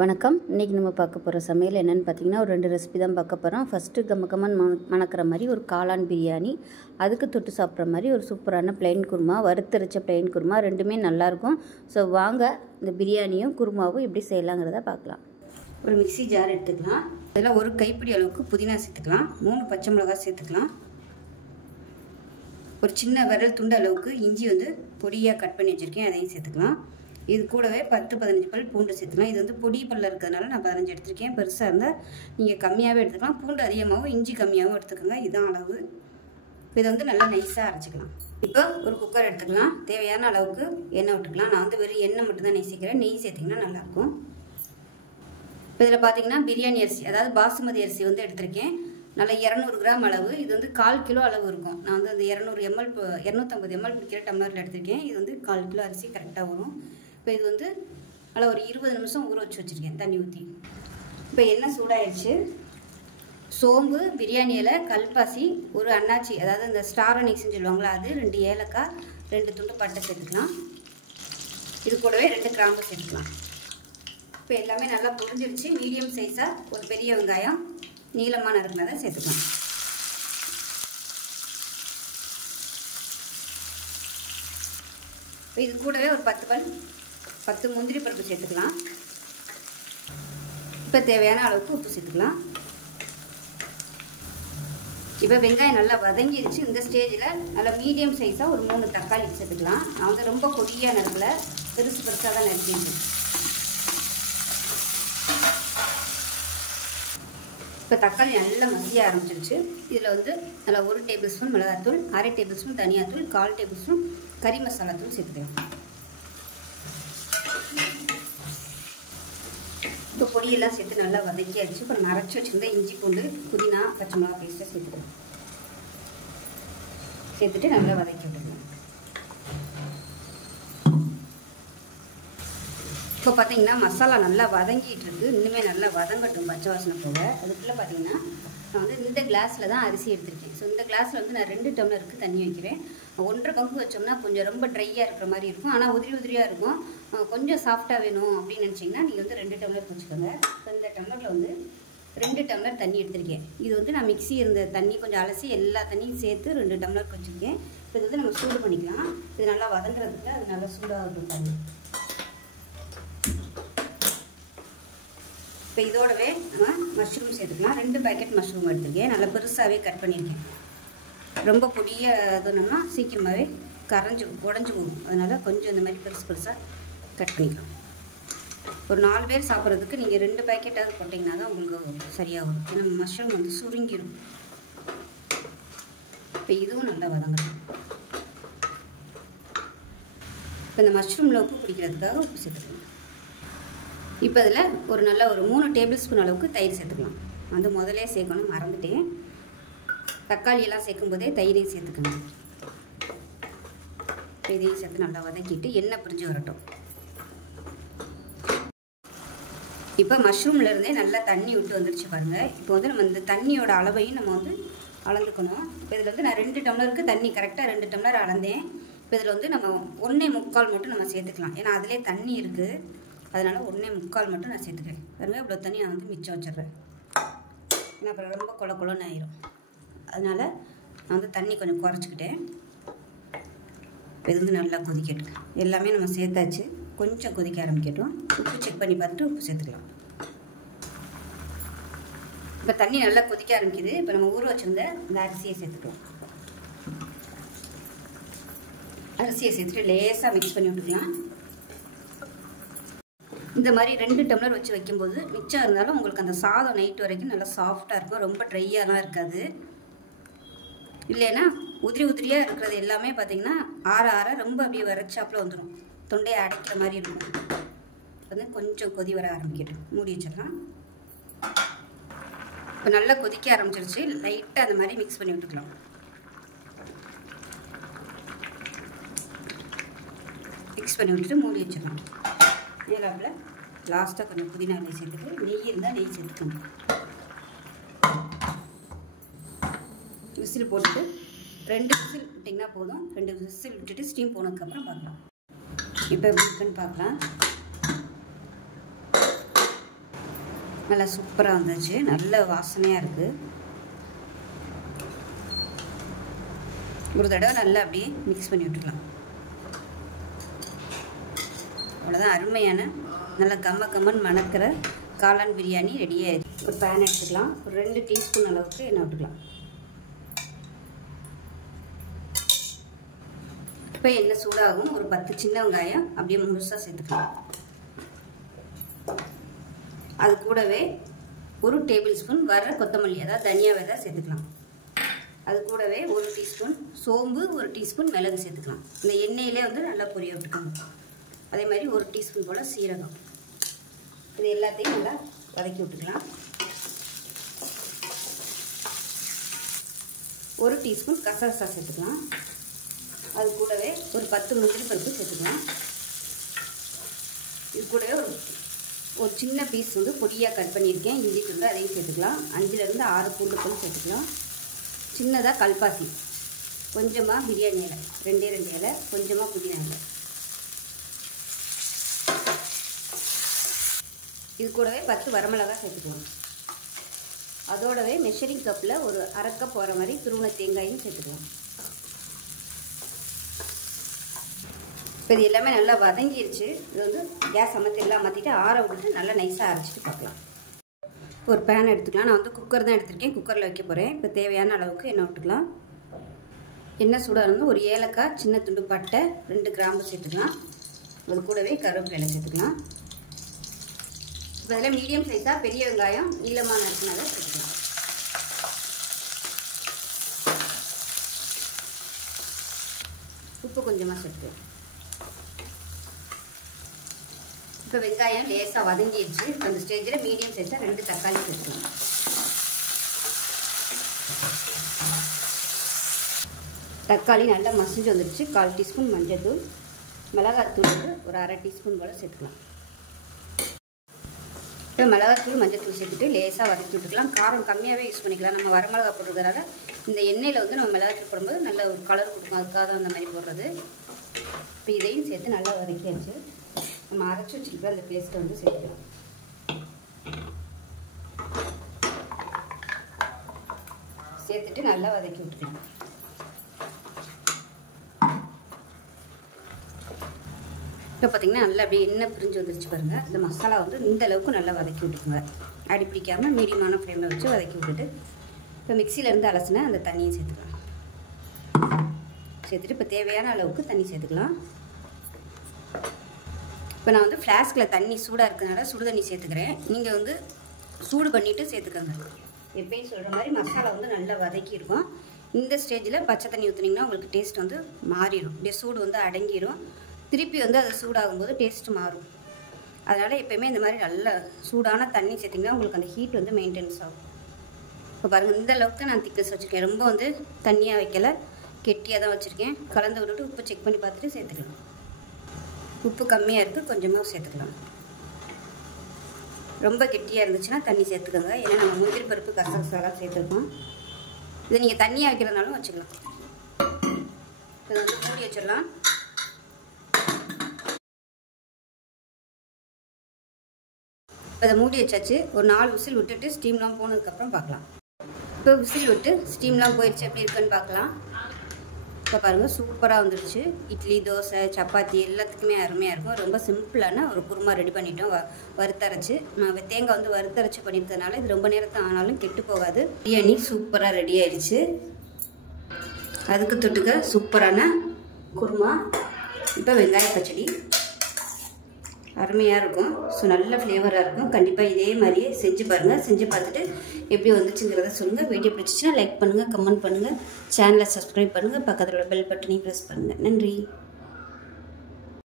வணக்கம். இன்றைக்கி நம்ம பார்க்க போகிற சமையல் என்னென்னு பார்த்தீங்கன்னா, ஒரு 2 ரெசிபி தான் பார்க்க போகிறோம். ஃபஸ்ட்டு கம்மன் மணக்கிற மாதிரி ஒரு காளான் பிரியாணி, அதுக்கு தொட்டு சாப்பிட்ற மாதிரி ஒரு சூப்பரான பிளெயின் குருமா, வறுத்தரைச்ச பிளெயின் குருமா, ரெண்டுமே நல்லாயிருக்கும். ஸோ வாங்க இந்த பிரியாணியும் குருமாவும் எப்படி செய்யலாங்கிறத பார்க்கலாம். ஒரு மிக்ஸி ஜார் எடுத்துக்கலாம். அதில் ஒரு கைப்பிடி அளவுக்கு புதினா சேர்த்துக்கலாம், 3 பச்சை மிளகாய் சேர்த்துக்கலாம், ஒரு சின்ன விரல் துண்டு அளவுக்கு இஞ்சி பொடியாக கட் பண்ணி வச்சுருக்கேன், அதையும் சேர்த்துக்கலாம். இது கூடவே 10-15 பல் பூண்டு சேர்த்துக்கலாம். இது பொடி பல்ல இருக்கிறதுனால நான் 15 எடுத்துருக்கேன். பெருசாக இருந்தால் நீங்கள் கம்மியாகவே எடுத்துக்கலாம். பூண்டு அதிகமாகவும் இஞ்சி கம்மியாகவும் எடுத்துக்கோங்க. இதுதான் அளவு. இதை நல்லா நைஸாக அரைச்சிக்கலாம். இப்போ ஒரு குக்கர் எடுத்துக்கலாம். தேவையான அளவுக்கு எண்ணெய் விட்டுக்கலாம். நான் வெறும் எண்ணெய் மட்டும்தான் நெய் சேர்க்குறேன். நெய் சேர்த்திங்கன்னா நல்லாயிருக்கும். இப்போ இதில் பார்த்தீங்கன்னா பிரியாணி அரிசி, அதாவது பாசுமதி அரிசி எடுத்திருக்கேன். நல்லா 200 கிராம் அளவு. இது 1/4 கிலோ அளவு இருக்கும். நான் அந்த 200 ml 250 ml பிடிக்கிற டம்ளரில் எடுத்திருக்கேன். இது 1/4 கிலோ அரிசி கரெக்டாக வரும். இப்போ இது நல்லா ஒரு 20 நிமிஷம் ஊற வச்சுருக்கேன் தண்ணி ஊற்றி. இப்போ எண்ணெய் சூடாயிடுச்சு. சோம்பு, பிரியாணி இலை, கல்பாசி, ஒரு அன்னாச்சி, அதாவது இந்த ஸ்டார் அனீஸ்ன்னு சொல்லுவாங்களா, அது 2 ஏலக்காய், 2 துண்டு பட்டை சேர்த்துக்கலாம். இது கூடவே 2 கிராம்பு சேர்த்துக்கலாம். இப்போ எல்லாமே நல்லா பொரிஞ்சிருச்சு. மீடியம் சைஸாக ஒரு பெரிய வெங்காயம் நீளமான இருக்கிறத சேர்த்துக்கலாம். இப்போ இது கூடவே ஒரு 10 முந்திரி பருப்பு சேர்த்துக்கலாம். இப்போ தேவையான அளவுக்கு உப்பு சேர்த்துக்கலாம். இப்போ வெங்காயம் நல்லா வதங்கிடுச்சு. இந்த ஸ்டேஜில் நல்லா மீடியம் சைஸாக ஒரு 3 தக்காளி சேர்த்துக்கலாம். நான் ரொம்ப கொடியாக நறுக்கல, பெருசாக தான் நறுக்கிடுச்சு. இப்போ தக்காளி நல்லா மசிய ஆரம்பிச்சிருச்சு. இதில் நல்லா 1 டேபிள் ஸ்பூன் மிளகாத்தூள், 1/2 டேபிள் ஸ்பூன் தனியாத்தூள், 1/4 டேபிள் ஸ்பூன் கறி மசாலா தூள் சேர்த்துக்கலாம். இப்போ பொடியெல்லாம் சேர்த்து நல்லா வதக்கியாச்சு. இப்போ நரைச்சி வச்சுருந்த இஞ்சி, பூண்டு, புதினா, பச்சை மிளகா பேஸ்ட்டை சேர்த்துட்டு நல்லா வதக்கி விட்டுக்கலாம். இப்போ பார்த்தீங்கன்னா மசாலா நல்லா வதங்கிட்டு இருக்கு. இன்னுமே நல்லா வதங்கட்டும், பச்சை வாசனை போக. அதுக்குள்ளே பார்த்தீங்கன்னா நான் இந்த கிளாஸில் தான் அரிசி எடுத்திருக்கேன். ஸோ இந்த கிளாஸில் நான் 2 டம்ளருக்கு தண்ணி வைக்கிறேன். 1.5 பங்கு வச்சோம்னா கொஞ்சம் ரொம்ப ட்ரையாக இருக்கிற மாதிரி இருக்கும். ஆனால் உதிரியாக இருக்கும். கொஞ்சம் சாஃப்டாக வேணும் அப்படின்னு நினச்சிங்கன்னா நீங்கள் 2 டம்ளருக்கு வச்சுக்கோங்க. இப்போ இந்த டம்ளரில் 2 டம்ளர் தண்ணி எடுத்திருக்கேன். இது நான் மிக்ஸி இருந்த தண்ணி கொஞ்சம் அலசி எல்லா தண்ணியும் சேர்த்து 2 டம்ளருக்கு வச்சுருக்கேன். இப்போ இது நம்ம சூடு பண்ணிக்கலாம். இது நல்லா வதங்குறதுக்கு அது நல்லா சூடாக தண்ணி. இப்போ இதோடவே நம்ம மஷ்ரூம் சேர்த்துக்கலாம். 2 பேக்கெட் மஷ்ரூம் எடுத்துருக்கேன். நல்லா பெருசாகவே கட் பண்ணியிருக்கேன். ரொம்ப பொடியாக இதுனா சீக்கிரமாகவே உடஞ்சி போகும். அதனால் கொஞ்சம் இந்த மாதிரி பெருசாக கட் பண்ணிக்கலாம். ஒரு 4 பேர் சாப்பிட்றதுக்கு நீங்கள் 2 பேக்கெட்டாவது போட்டிங்கன்னா தான் உங்களுக்கு சரியாக வரும். ஏன்னா மஷ்ரூம் சுருங்கிடும். இப்போ இதுவும் நல்லா வதங்கணும். இப்போ இந்த மஷ்ரூமில் உப்பு பிடிக்கிறதுக்காக உப்பு சேர்த்துக்கலாம். இப்போ இதில் ஒரு 3 டேபிள் ஸ்பூன் அளவுக்கு தயிர் சேர்த்துக்கலாம். முதலே சேர்க்கணும், மறந்துட்டேன். தக்காளியெல்லாம் சேர்க்கும்போதே தயிரையும் சேர்த்துக்கணும். இதையும் சேர்த்து நல்லா வதக்கிட்டு எண்ணெய் பிரிஞ்சு வரட்டும். இப்போ மஷ்ரூம்லேருந்தே நல்லா தண்ணி விட்டு வந்துடுச்சு பாருங்கள். இப்போ நம்ம இந்த தண்ணியோட அளவையும் நம்ம அளந்துக்கணும். இப்போ இதில் நான் 2 டம்ளருக்கு தண்ணி கரெக்டாக 2 டம்ளர் அளந்தேன். இப்போ இதில் நம்ம 1.25 மட்டும் நம்ம சேர்த்துக்கலாம். ஏன்னா அதிலே தண்ணி இருக்குது. அதனால் 1.25 மட்டும் நான் சேர்த்துக்கிறேன். பாருங்கள், இவ்வளோ தண்ணி நான் மிச்சம் வச்சிடுறேன். ஏன்னா அப்புறம் ரொம்ப கொலன்னு ஆயிரும். அதனால் நான் தண்ணி கொஞ்சம் குறைச்சிக்கிட்டேன். இது நல்லா கொதிக்கட்டும். எல்லாமே நம்ம சேர்த்தாச்சு. கொஞ்சம் கொதிக்க ஆரம்பிக்கட்டும். உப்பு செக் பண்ணி பார்த்துட்டு உப்பு சேர்த்துக்கலாம். இப்போ தண்ணி நல்லா கொதிக்க ஆரம்பிக்குது. இப்போ நம்ம ஊற வச்சுருந்த இந்த அரிசியை சேர்த்துக்கலாம். அரிசியை சேர்த்துட்டு லேசாக மிக்ஸ் பண்ணி விட்டுக்கலாம். இந்த மாதிரி 2 டம்ளர் வச்சு வைக்கும்போது மிச்சம் இருந்தாலும் உங்களுக்கு அந்த சாதம் நைட் வரைக்கும் நல்லா சாஃப்டாக இருக்கும். ரொம்ப ட்ரையாலாம் இருக்காது. இல்லைன்னா உதிரியாக இருக்கிறது எல்லாமே பார்த்தீங்கன்னா ஆற ரொம்ப அப்படியே வரைச்சாப்பில் வந்துடும். தொண்டையை அடைக்கிற மாதிரி இருக்கும். கொஞ்சம் கொதி வர ஆரம்பிக்கட்டும். மூடி வச்சிடலாம். இப்போ நல்லா கொதிக்க ஆரம்பிச்சிருச்சு. லைட்டாக அந்த மாதிரி மிக்ஸ் பண்ணி விட்டுக்கலாம். மிக்ஸ் பண்ணி விட்டுட்டு மூடி வச்சிடலாம். ஏலாப்பில் லாஸ்ட்டாக கொஞ்சம் புதினா இலை சேர்த்துட்டு நெய் இருந்தால் நெய் சேர்த்துக்கணும். விசில் போட்டுட்டு 2 விசில் விட்டிங்கன்னா போதும். 2 விசில் விட்டுட்டு ஸ்டீம் போனதுக்கப்புறம் பார்க்கலாம். இப்போ எப்படி இருக்குன்னு பார்க்கலாம். நல்லா சூப்பராக வந்துச்சு, நல்ல வாசனையாக இருக்குது. ஒரு தடவை நல்லா அப்படியே மிக்ஸ் பண்ணி விட்டுக்கலாம். அவ்வளோதான், அருமையான நல்லா கம்மன்னு மணக்கிற காளான் பிரியாணி ரெடியாகிடுச்சு. ஒரு பேன் எடுத்துக்கலாம். ஒரு 2 டீஸ்பூன் அளவுக்கு எண்ணெய் விட்டுக்கலாம். இப்போ எண்ணெய் சூடாகும். ஒரு 10 சின்ன வெங்காயம் அப்படியே முழுசாக சேர்த்துக்கலாம். அது கூடவே 1 டேபிள் ஸ்பூன் வர கொத்தமல்லி, அதாவது தனியா விதை சேர்த்துக்கலாம். அது கூடவே 1 டீஸ்பூன் சோம்பு, 1 டீஸ்பூன் மிளகு சேர்த்துக்கலாம். இந்த எண்ணெயிலே வந்து நல்லா பொரிய விட்டுக்கணும். அதே மாதிரி 1 டீஸ்பூன் போல் சீரகம். இது எல்லாத்தையும் நல்லா வதக்கி விட்டுக்கலாம். 1 டீஸ்பூன் கசகசா சேர்த்துக்கலாம். அது கூடவே ஒரு 10 முந்திரி பருப்பு சேர்த்துக்கலாம். இது கூடவே ஒரு சின்ன பீஸ் வந்து பொடியாக கட் பண்ணியிருக்கேன் இஞ்சி துண்டு, அதையும் சேர்த்துக்கலாம். 5லேருந்து 6 பூண்டு பல் சேர்த்துக்கலாம். சின்னதாக கல்பாசி, கொஞ்சமாக பிரியாணி இலை, 2 இலை, கொஞ்சமாக புதினா இலை. இது கூடவே 10 வரமிளகாய் சேர்த்துக்கலாம். அதோடவே மெஷரிங் கப்பில் ஒரு 1/2 கப் வர மாதிரி துருவன தேங்காயும் சேர்த்துக்கலாம். இப்போ இது எல்லாமே நல்லா வதங்கிடுச்சு. இது வந்து கேஸ் எல்லாம் மாற்றிட்டு ஆற விட்டுட்டு நல்லா நைஸாக அரைச்சிட்டு பார்க்கலாம். இப்போ ஒரு பேன் எடுத்துக்கலாம். நான் வந்து குக்கர் தான் எடுத்திருக்கேன், குக்கரில் வைக்க போகிறேன். இப்போ தேவையான அளவுக்கு எண்ணெய் விட்டுக்கலாம். எண்ணெய் சூடாக இருந்து ஒரு ஏலக்காய், சின்ன துண்டு பட்டை, 2 கிராம்பு சேர்த்துக்கலாம். அது கூடவே கருவேப்பிலை சேர்த்துக்கலாம். இப்போ அதில் மீடியம் சைஸாக பெரிய வெங்காயம் நீளமான நறுக்குனதை சேர்த்துக்கலாம். உப்பு கொஞ்சமாக சேர்த்துக்கலாம். இப்போ வெங்காயம் லேசாக வதங்கிடுச்சு. அந்த ஸ்டேஜில் மீடியம் சைஸாக 2 தக்காளி சேர்த்துக்கலாம். தக்காளி நல்லா மசிஞ்சு வந்துடுச்சு. 1/4 டீஸ்பூன் மஞ்சள் தூள், மிளகாத்தூள் ஒரு 1/2 டீஸ்பூன் போல் சேர்த்துக்கலாம். இப்போ மிளகாத்தூள் மஞ்சள் தூள் சேர்த்துட்டு லேசாக வதக்கி விட்டுக்கலாம். காரம் கம்மியாகவே யூஸ் பண்ணிக்கலாம். நம்ம வரமிளகா போடுறதுனால இந்த எண்ணெயில் வந்து நம்ம மிளகாத்தூள் போடும்போது நல்ல ஒரு கலர் கொடுக்கும். அதுக்காக தான் அந்த மாதிரி போடுறது. இப்போ இதையும் சேர்த்து நல்லா வதக்கியாச்சு. நம்ம அரைச்சி வச்சுக்கிட்டு அந்த பேஸ்ட்டை வந்து சேர்த்துக்கலாம். சேர்த்துட்டு நல்லா வதக்கி விட்டுக்கலாம். இப்போ பார்த்தீங்கன்னா நல்லா அப்படியே எண்ணெய் பிரிஞ்சு வந்துருச்சு பாருங்கள். இந்த மசாலா வந்து இந்த அளவுக்கு நல்லா வதக்கி விட்டுக்குங்க. அடி பிடிக்காமல் மீடியமான ஃப்ளேமில் வச்சு வதக்கி விட்டுட்டு இப்போ மிக்சியிலேருந்து அலசினா அந்த தண்ணியை சேர்த்துக்கலாம். சேர்த்துட்டு இப்போ தேவையான அளவுக்கு தண்ணி சேர்த்துக்கலாம். இப்போ நான் வந்து ஃப்ளாஸ்கில் தண்ணி சூடாக இருக்கிறதுனால சுடு தண்ணி சேர்த்துக்கிறேன். நீங்கள் வந்து சூடு பண்ணிவிட்டு சேர்த்துக்கோங்க. எப்பயும் சொல்கிற மாதிரி மசாலா வந்து நல்லா வதக்கியிருக்கும். இந்த ஸ்டேஜில் பச்சை தண்ணி ஊற்றுனீங்கன்னா உங்களுக்கு டேஸ்ட் வந்து மாறிடும். அப்படியே சூடு வந்து அடங்கிடும். திருப்பி வந்து அது சூடாகும்போது டேஸ்ட்டு மாறும். அதனால் எப்போயுமே இந்த மாதிரி நல்ல சூடான தண்ணி சேர்த்திங்கன்னா உங்களுக்கு அந்த ஹீட் வந்து மெயின்டெனன்ஸ் ஆகும். இப்போ பாருங்கள், இந்த அளவுக்கு நான் திக்னஸ் வச்சுருக்கேன். ரொம்ப வந்து தண்ணியாக வைக்கலை, கெட்டியாக தான் வச்சுருக்கேன். கலந்து விட்டுட்டு உப்பு செக் பண்ணி பார்த்துட்டு சேர்த்துக்கலாம். உப்பு கம்மியாக இருக்குது, கொஞ்சமாக சேர்த்துக்கலாம். ரொம்ப கெட்டியாக இருந்துச்சுன்னா தண்ணி சேர்த்துக்கோங்க. ஏன்னா நம்ம முந்திரி பருப்பு கசகசாலாம் சேர்த்துருக்கோம். இதை நீங்கள் தண்ணியாக வைக்கிறதுனாலும் வச்சுக்கலாம். இதை வந்து மூடி வச்சிடலாம். இப்போ இதை மூடி வச்சாச்சு. ஒரு 4 விசில் விட்டுட்டு ஸ்டீம்லாம் போனதுக்கப்புறம் பார்க்கலாம். இப்போ விசில் விட்டு ஸ்டீம்லாம் போயிடுச்சு, எப்படி இருக்குன்னு பார்க்கலாம். இப்போ பாருங்கள், சூப்பராக வந்துடுச்சு. இட்லி, தோசை, சப்பாத்தி எல்லாத்துக்குமே அருமையாக இருக்கும். ரொம்ப சிம்பிளான ஒரு குருமா ரெடி பண்ணிட்டோம். வறுத்தரைச்சி நான் தேங்காய் வந்து வறுத்தரைச்சி பண்ணியிருக்கிறதுனால இது ரொம்ப நேரத்தை ஆனாலும் கெட்டு போகாது. பிரியாணி சூப்பராக ரெடி ஆயிடுச்சு. அதுக்கு தொட்டுக்க சூப்பரான குருமா. இப்போ வெங்காய பச்சடி அருமையாக இருக்கும். ஸோ நல்ல ஃப்ளேவராக இருக்கும். கண்டிப்பாக இதே மாதிரியே செஞ்சு பாருங்கள். செஞ்சு பார்த்துட்டு எப்படி வந்துச்சுங்கிறத சொல்லுங்கள். வீடியோ பிடிச்சிச்சின்னா லைக் பண்ணுங்கள், கமெண்ட் பண்ணுங்கள், சேனலை சப்ஸ்கிரைப் பண்ணுங்கள், பக்கத்தில் உள்ள பெல் பட்டனையும் ப்ரெஸ் பண்ணுங்கள். நன்றி.